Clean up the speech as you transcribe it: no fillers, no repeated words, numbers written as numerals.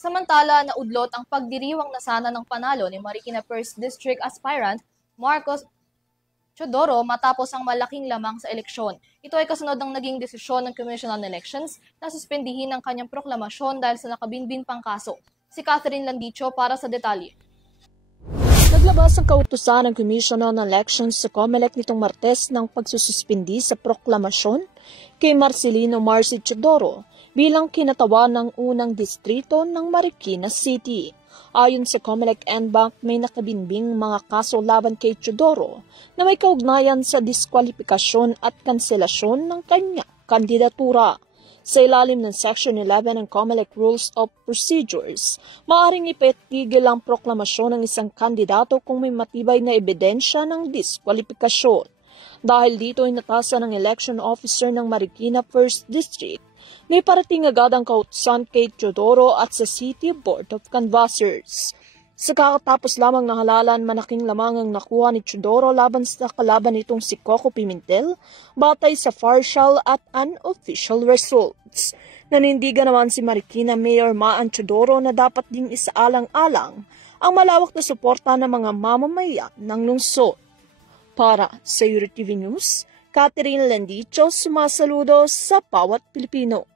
Samantala, naudlot ang pagdiriwang na sana ng panalo ni Marikina 1st District aspirant Marcos Chodoro matapos ang malaking lamang sa eleksyon. Ito ay kasunod ng naging desisyon ng Commission on Elections na suspendihin ang kanyang proklamasyon dahil sa nakabinbin pang kaso. Si Catherine Landicho para sa detalye. Naglabas ang kautusan ng Commission on Elections sa COMELEC nitong Martes ng pagsususpindi sa proklamasyon kay Marcelino Marcy Chodoro bilang kinatawan ng unang distrito ng Marikina City. Ayon sa COMELEC NBank, may nakabinbing mga kaso laban kay Chodoro na may kaugnayan sa diskwalifikasyon at kanselasyon ng kanya kandidatura. Sa ilalim ng Section 11 ng COMELEC Rules of Procedures, maaaring ipatigil ang proklamasyon ng isang kandidato kung may matibay na ebidensya ng diskwalifikasyon. Dahil dito ay natasa ng election officer ng Marikina 1st District, may parating agad ang kautusan kay Chodoro at sa City Board of Canvassers. Sa kakatapos lamang ng halalan, malaking lamang ang nakuha ni Chodoro laban sa kalaban nitong si Coco Pimentel batay sa partial at unofficial results. Nanindigan naman si Marikina Mayor Maan Chodoro na dapat ding isaalang-alang ang malawak na suporta ng mga mamamayan ng lungsod. Para sa EuroTV News, Catherine Landicho, sumasaludo sa bawat Pilipino.